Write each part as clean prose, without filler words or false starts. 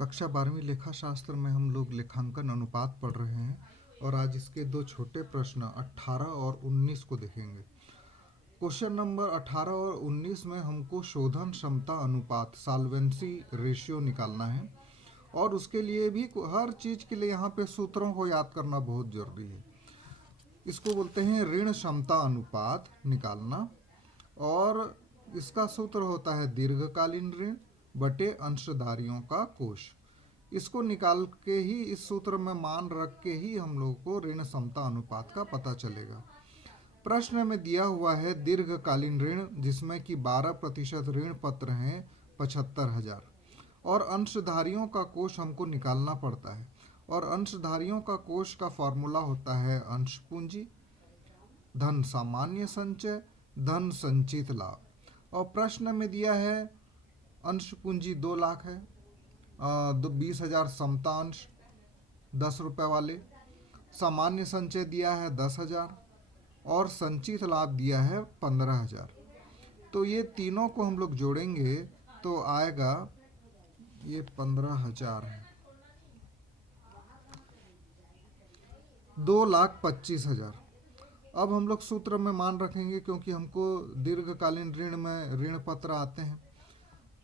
कक्षा 12वीं लेखा शास्त्र में हम लोग लेखांकन अनुपात पढ़ रहे हैं और आज इसके दो छोटे प्रश्न 18 और 19 को देखेंगे। क्वेश्चन नंबर 18 और 19 में हमको शोधन क्षमता अनुपात सॉल्वेंसी रेशियो निकालना है और उसके लिए भी हर चीज़ के लिए यहाँ पे सूत्रों को याद करना बहुत ज़रूरी है। इसको बोलते हैं ऋण क्षमता अनुपात निकालना और इसका सूत्र होता है दीर्घकालीन ऋण बटे अंशधारियों का कोष। इसको निकाल के ही इस सूत्र में मान रख के ही हम लोग को ऋण क्षमता अनुपात का पता चलेगा। प्रश्न में दिया हुआ है दीर्घकालीन ऋण जिसमें कि 12% ऋण पत्र हैं 75,000 और अंशधारियों का कोष हमको निकालना पड़ता है और अंशधारियों का कोष का फॉर्मूला होता है अंश पूंजी धन सामान्य संचय धन संचित लाभ। और प्रश्न में दिया है अंश पूंजी 2 लाख है, 20,000 समता अंश 10 रुपये वाले, सामान्य संचय दिया है 10,000 और संचित लाभ दिया है 15,000। तो ये तीनों को हम लोग जोड़ेंगे तो आएगा ये 15,000 है, 2,25,000। अब हम लोग सूत्र में मान रखेंगे क्योंकि हमको दीर्घकालीन ऋण में ऋण पत्र आते हैं।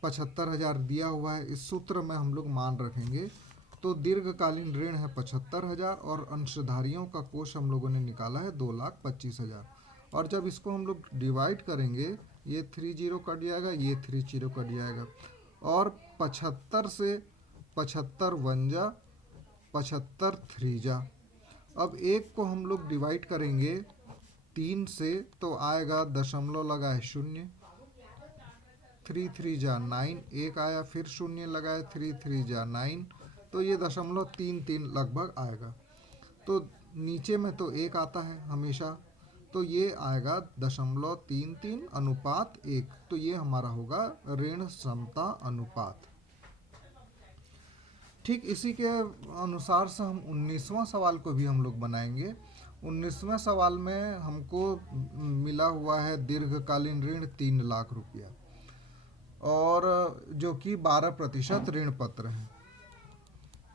75,000 दिया हुआ है, इस सूत्र में हम लोग मान रखेंगे तो दीर्घकालीन ऋण है 75,000 और अंशधारियों का कोष हम लोगों ने निकाला है 2,25,000। और जब इसको हम लोग डिवाइड करेंगे ये 30 कट जाएगा, ये 30 कट जाएगा और 75 से 75 वन जा 75 थ्री जा। अब एक को हम लोग डिवाइड करेंगे 3 से तो आएगा दशमलव लगाए 0, 3 3 जा 9, एक आया फिर शून्य लगाए 3 3 जा 9, तो ये 0.33 लगभग आएगा। तो नीचे में तो एक आता है हमेशा, तो ये आएगा 0.33 अनुपात 1। तो ये हमारा होगा ऋण क्षमता अनुपात। ठीक इसी के अनुसार से हम 19वां सवाल को भी हम लोग बनाएंगे। 19वें सवाल में हमको मिला हुआ है दीर्घकालीन ऋण 3 लाख रुपया और जो कि 12% ऋण पत्र है,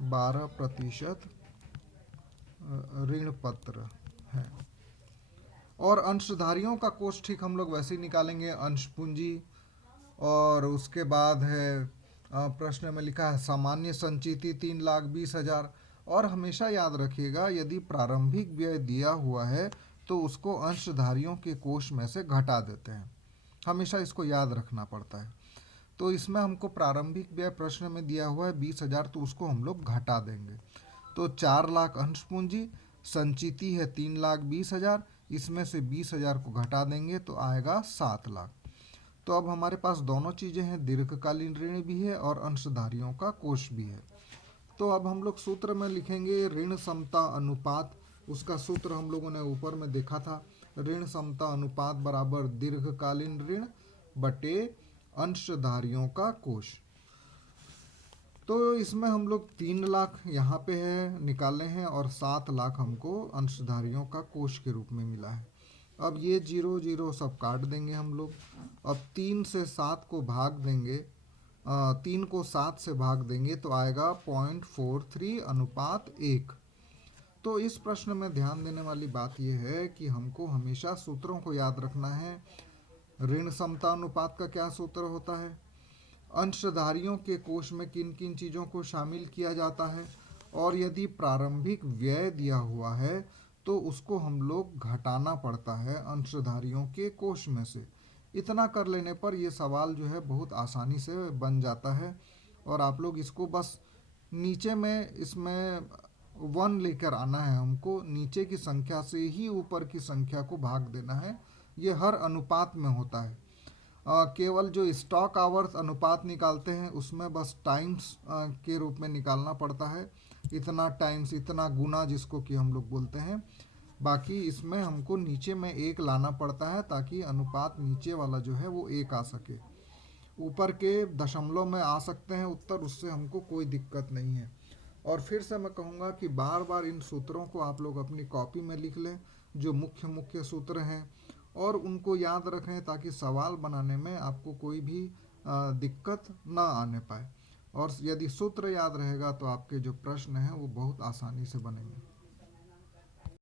12% ऋण पत्र है। और अंशधारियों का कोष ठीक हम लोग वैसे ही निकालेंगे, अंश पूंजी। और उसके बाद है प्रश्न में लिखा है सामान्य संचिति 3,20,000। और हमेशा याद रखिएगा यदि प्रारंभिक व्यय दिया हुआ है तो उसको अंशधारियों के कोष में से घटा देते हैं, हमेशा इसको याद रखना पड़ता है। तो इसमें हमको प्रारंभिक व्यय प्रश्न में दिया हुआ है 20,000, तो उसको हम लोग घटा देंगे। तो 4 लाख अंश पूंजी, संचिति है 3,20,000, इसमें से 20,000 को घटा देंगे तो आएगा 7 लाख। तो अब हमारे पास दोनों चीज़ें हैं, दीर्घकालीन ऋण भी है और अंशधारियों का कोष भी है। तो अब हम लोग सूत्र में लिखेंगे ऋण समता अनुपात। उसका सूत्र हम लोगों ने ऊपर में देखा था, ऋण समता अनुपात बराबर दीर्घकालीन ऋण बटे अंशधारियों का कोष। तो इसमें हम लोग 3 लाख यहाँ पे है निकाले हैं और 7 लाख हमको अंशधारियों का कोष के रूप में मिला है। अब ये 0 0 सब काट देंगे हम लोग। अब 3 से 7 को भाग देंगे, 3 को 7 से भाग देंगे तो आएगा 0.43 अनुपात 1। तो इस प्रश्न में ध्यान देने वाली बात यह है कि हमको हमेशा सूत्रों को याद रखना है। ऋण समता अनुपात का क्या सूत्र होता है, अंशधारियों के कोष में किन किन चीज़ों को शामिल किया जाता है, और यदि प्रारंभिक व्यय दिया हुआ है तो उसको हम लोग घटाना पड़ता है अंशधारियों के कोष में से। इतना कर लेने पर ये सवाल जो है बहुत आसानी से बन जाता है और आप लोग इसको बस नीचे में इसमें 1 लेकर आना है, हमको नीचे की संख्या से ही ऊपर की संख्या को भाग देना है। ये हर अनुपात में होता है। केवल जो स्टॉक आवर्स अनुपात निकालते हैं उसमें बस टाइम्स के रूप में निकालना पड़ता है, इतना टाइम्स इतना गुना जिसको कि हम लोग बोलते हैं। बाकी इसमें हमको नीचे में 1 लाना पड़ता है ताकि अनुपात नीचे वाला जो है वो 1 आ सके। ऊपर के दशमलव में आ सकते हैं उत्तर, उससे हमको कोई दिक्कत नहीं है। और फिर से मैं कहूँगा कि बार बार इन सूत्रों को आप लोग अपनी कॉपी में लिख लें, जो मुख्य मुख्य सूत्र हैं, और उनको याद रखें ताकि सवाल बनाने में आपको कोई भी दिक्कत ना आने पाए। और यदि सूत्र याद रहेगा तो आपके जो प्रश्न हैं वो बहुत आसानी से बनेंगे।